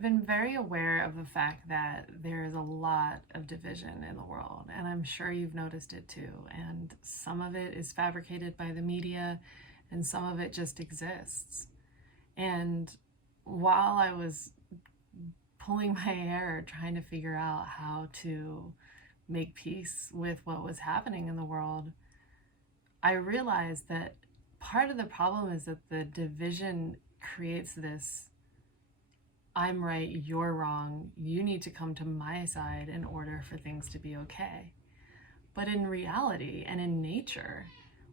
I've been very aware of the fact that there is a lot of division in the world, and I'm sure you've noticed it too. And some of it is fabricated by the media, and some of it just exists. And while I was pulling my hair, trying to figure out how to make peace with what was happening in the world, I realized that part of the problem is that the division creates this I'm right, you're wrong, you need to come to my side in order for things to be okay. But in reality and in nature,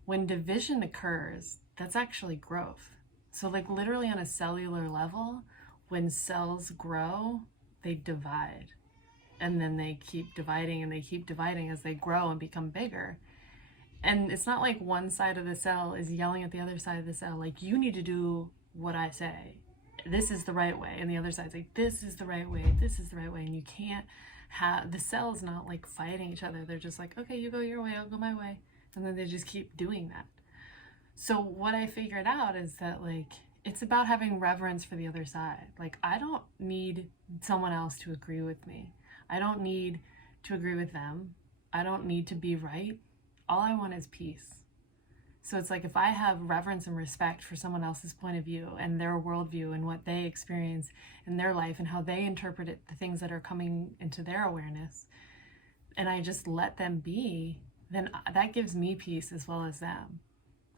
when division occurs, that's actually growth. So, like, literally on a cellular level, when cells grow, they divide. And then they keep dividing and they keep dividing as they grow and become bigger. And it's not like one side of the cell is yelling at the other side of the cell, like, you need to do what I say. This is the right way. And the other side's like, this is the right way. This is the right way. And you can't have the cells not like fighting each other. They're just like, okay, you go your way, I'll go my way. And then they just keep doing that. So what I figured out is that, like, it's about having reverence for the other side. Like, I don't need someone else to agree with me. I don't need to agree with them. I don't need to be right. All I want is peace. So it's like, if I have reverence and respect for someone else's point of view and their worldview and what they experience in their life and how they interpret it, the things that are coming into their awareness, and I just let them be, then that gives me peace as well as them.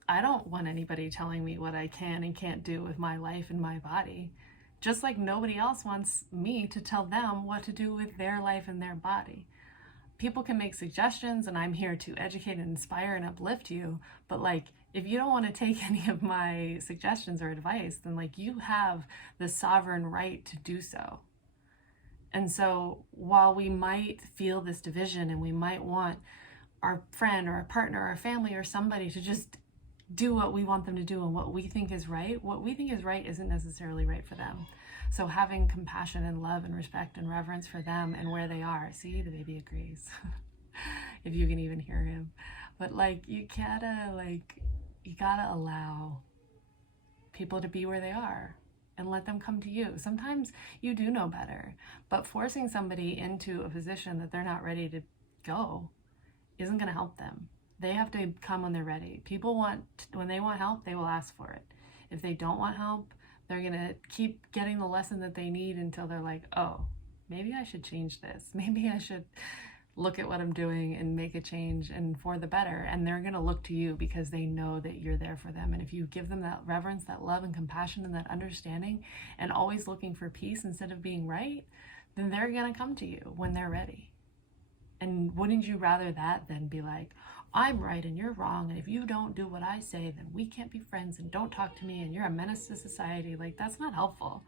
I don't want anybody telling me what I can and can't do with my life and my body, just like nobody else wants me to tell them what to do with their life and their body. People can make suggestions, and I'm here to educate and inspire and uplift you, but like, if you don't want to take any of my suggestions or advice, then like, you have the sovereign right to do so. And so while we might feel this division and we might want our friend or our partner or our family or somebody to just do what we want them to do and what we think is right, what we think is right isn't necessarily right for them. So having compassion and love and respect and reverence for them and where they are. See, the baby agrees. If you can even hear him. But like, you gotta allow people to be where they are and let them come to you. Sometimes you do know better, but forcing somebody into a position that they're not ready to go isn't going to help them. They have to come when they're ready. When they want help, they will ask for it. If they don't want help, they're going to keep getting the lesson that they need until they're like, oh, maybe I should change this. Maybe I should look at what I'm doing and make a change and for the better. And they're going to look to you because they know that you're there for them. And if you give them that reverence, that love and compassion and that understanding, and always looking for peace instead of being right, then they're going to come to you when they're ready. And wouldn't you rather that than be like, I'm right and you're wrong, and if you don't do what I say, then we can't be friends, and don't talk to me, and you're a menace to society? Like, that's not helpful.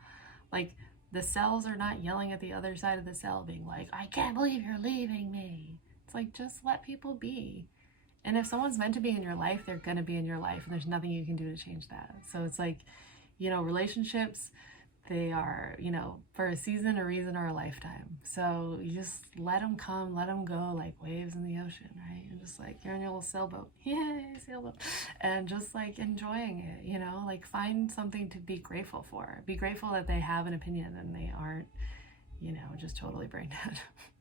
Like, the cells are not yelling at the other side of the cell being like, I can't believe you're leaving me. It's like, just let people be. And if someone's meant to be in your life, they're going to be in your life, and there's nothing you can do to change that. So it's like, relationships, they are, for a season, a reason, or a lifetime. So you just let them come, let them go, like waves in the ocean, right? And just like, you're in your little sailboat, yay, sailboat, and just like enjoying it, like, find something to be grateful for. Be grateful that they have an opinion and they aren't, just totally brain dead.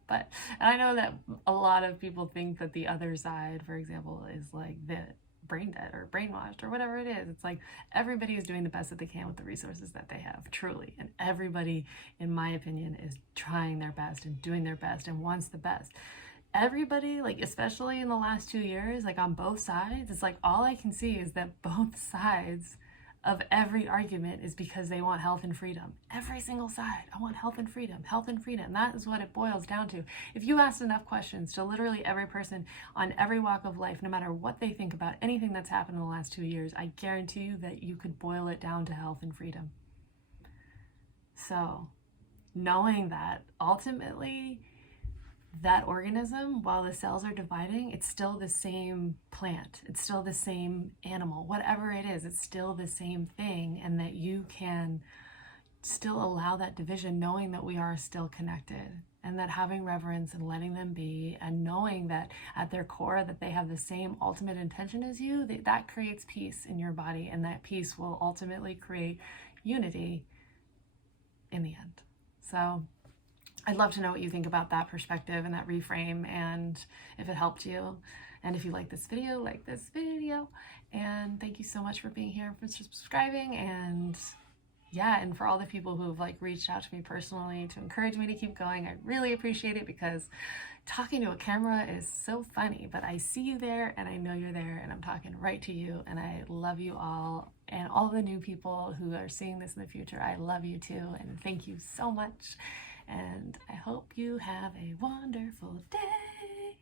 And I know that a lot of people think that the other side, for example, is like the brain dead or brainwashed or whatever it is. It's like, everybody is doing the best that they can with the resources that they have, truly. And everybody, in my opinion, is trying their best and doing their best and wants the best. Everybody, like, especially in the last 2 years, like, on both sides, it's like, all I can see is that both sides of every argument is because they want health and freedom. Every single side, I want health and freedom, health and freedom. That is what it boils down to. If you asked enough questions to literally every person on every walk of life, no matter what they think about anything that's happened in the last 2 years, I guarantee you that you could boil it down to health and freedom. So, knowing that ultimately, that organism, while the cells are dividing, it's still the same plant, it's still the same animal, whatever it is, it's still the same thing, and that you can still allow that division, knowing that we are still connected, and that having reverence and letting them be, and knowing that at their core that they have the same ultimate intention as you, that creates peace in your body, and that peace will ultimately create unity in the end. So I'd love to know what you think about that perspective and that reframe, and if it helped you. And if you like this video, like this video. And thank you so much for being here, for subscribing, and yeah, and for all the people who've like reached out to me personally to encourage me to keep going. I really appreciate it, because talking to a camera is so funny, but I see you there and I know you're there and I'm talking right to you, and I love you all. And all the new people who are seeing this in the future, I love you too, and thank you so much. And I hope you have a wonderful day.